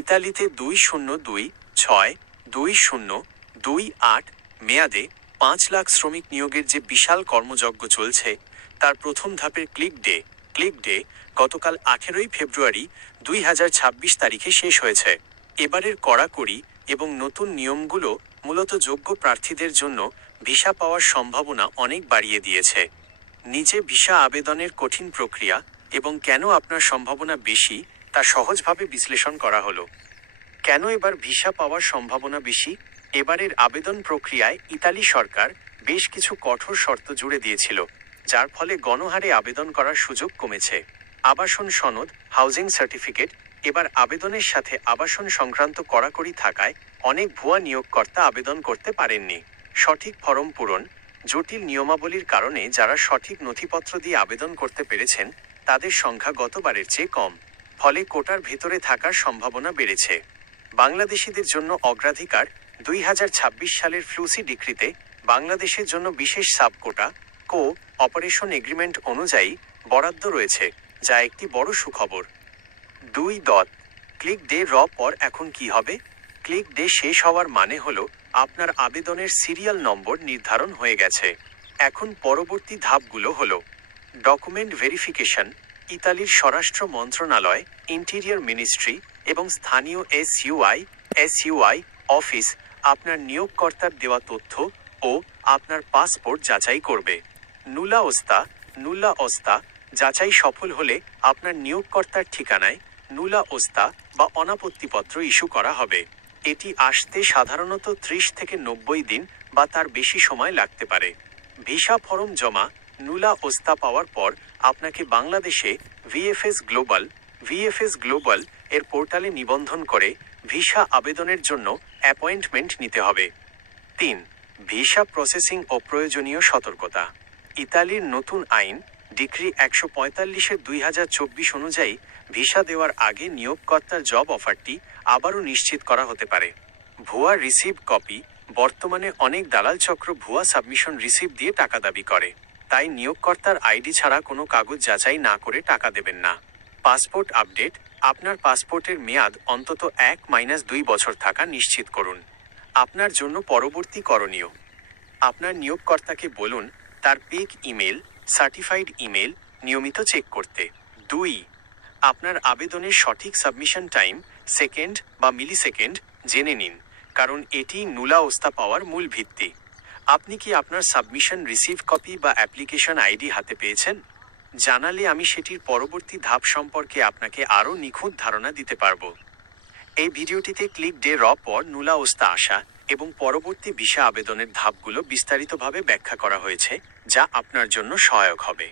ইতালিতে 2026-2028 মেয়াদে 5 লাখ শ্রমিক নিয়োগের যে বিশাল কর্মযজ্ঞ চলছে তার প্রথম ধাপের ক্লিক ডে গতকাল 18 ফেব্রুয়ারি 2026 তারিখে শেষ হয়েছে। এবারের কড়াকড়ি এবং নতুন নিয়মগুলো মূলত যোগ্য প্রার্থীদের জন্য ভিসা পাওয়ার সম্ভাবনা অনেক বাড়িয়ে দিয়েছে। নিচে ভিসা আবেদনের কঠিন প্রক্রিয়া এবং কেন আপনার সম্ভাবনা বেশি তা সহজভাবে বিশ্লেষণ করা হলো। কেন এবার ভিসা পাওয়ার সম্ভাবনা বেশি? এবারের আবেদন প্রক্রিয়ায় ইতালি সরকার বেশ কিছু কঠোর শর্ত জুড়ে দিয়েছিল, যার ফলে গণহারে আবেদন করার সুযোগ কমেছে। আবাসন সনদ, হাউজিং সার্টিফিকেট, এবার আবেদনের সাথে আবাসন সংক্রান্ত কড়াকড়ি থাকায় অনেক ভুয়া নিয়োগকর্তা আবেদন করতে পারেননি। সঠিক ফরম পূরণ, জটিল নিয়মাবলীর কারণে যারা সঠিক নথিপত্র দিয়ে আবেদন করতে পেরেছেন তাদের সংখ্যা গতবারের চেয়ে কম, ফলে কোটার ভেতরে থাকার সম্ভাবনা বেড়েছে। বাংলাদেশিদের জন্য অগ্রাধিকার 2026 সালের ফ্লুসি ডিক্রিতে বাংলাদেশের জন্য বিশেষ সাবকোটা অপারেশন এগ্রিমেন্ট অনুযায়ী বরাদ্দ রয়েছে, যা একটি বড় সুখবর। 2. ক্লিক ডে পর এখন কি হবে? ক্লিক ডে শেষ হওয়ার মানে হলো আপনার আবেদনের সিরিয়াল নম্বর নির্ধারণ হয়ে গেছে। এখন পরবর্তী ধাপগুলো হলো ডকুমেন্ট ভেরিফিকেশন। ইতালির স্বরাষ্ট্র মন্ত্রণালয়, ইন্টিরিয়র মিনিস্ট্রি এবং স্থানীয় এসইউআই অফিস আপনার নিয়োগকর্তার দেওয়া তথ্য ও আপনার পাসপোর্ট যাচাই করবে। নুলা ওস্তা যাচাই সফল হলে আপনার নিয়োগকর্তার ঠিকানায় নুলা ওস্তা বা অনাপত্তিপত্র ইস্যু করা হবে। এটি আসতে সাধারণত 30 থেকে 90 দিন বা তার বেশি সময় লাগতে পারে। ভিসা ফরম জমা, নুলা ওস্তা পাওয়ার পর আপনাকে বাংলাদেশে ভিএফএস গ্লোবাল এর পোর্টালে নিবন্ধন করে ভিসা আবেদনের জন্য অ্যাপয়েন্টমেন্ট নিতে হবে। 3. ভিসা প্রসেসিং ও প্রয়োজনীয় সতর্কতা। ইতালির নতুন আইন ডিক্রি 145/2024 অনুযায়ী ভিসা দেওয়ার আগে নিয়োগকর্তার জব অফারটি আবারও নিশ্চিত করা হতে পারে। ভুয়া রিসিভ কপি। বর্তমানে অনেক দালাল চক্র ভুয়া সাবমিশন রিসিভ দিয়ে টাকা দাবি করে, তাই নিয়োগকর্তার আইডি ছাড়া কোনো কাগজ যাচাই না করে টাকা দেবেন না। Passport update. আপনার পাসপোর্টের মেয়াদ অন্তত 1-2 বছর থাকা নিশ্চিত করুন। আপনার জন্য পরবর্তী করণীয়, আপনার নিয়োগকর্তাকে বলুন তার পেক ইমেল, সার্টিফাইড ইমেল নিয়মিত চেক করতে। 2. আপনার আবেদনের সঠিক সাবমিশন টাইম, সেকেন্ড বা মিলিসেকেন্ড জেনে নিন, কারণ এটি নুলা ওস্তা পাওয়ার মূল ভিত্তি। আপনি কি আপনার সাবমিশন রিসিভ কপি বা অ্যাপ্লিকেশন আইডি হাতে পেয়েছেন? জানালে আমি সেটির পরবর্তী ধাপ সম্পর্কে আপনাকে আরও নিখুঁত ধারণা দিতে পারব। এই ভিডিওটিতে ক্লিক ডে পর নুলা ওস্তা আসা এবং পরবর্তী ভিসা আবেদনের ধাপগুলো বিস্তারিতভাবে ব্যাখ্যা করা হয়েছে, যা আপনার জন্য সহায়ক হবে।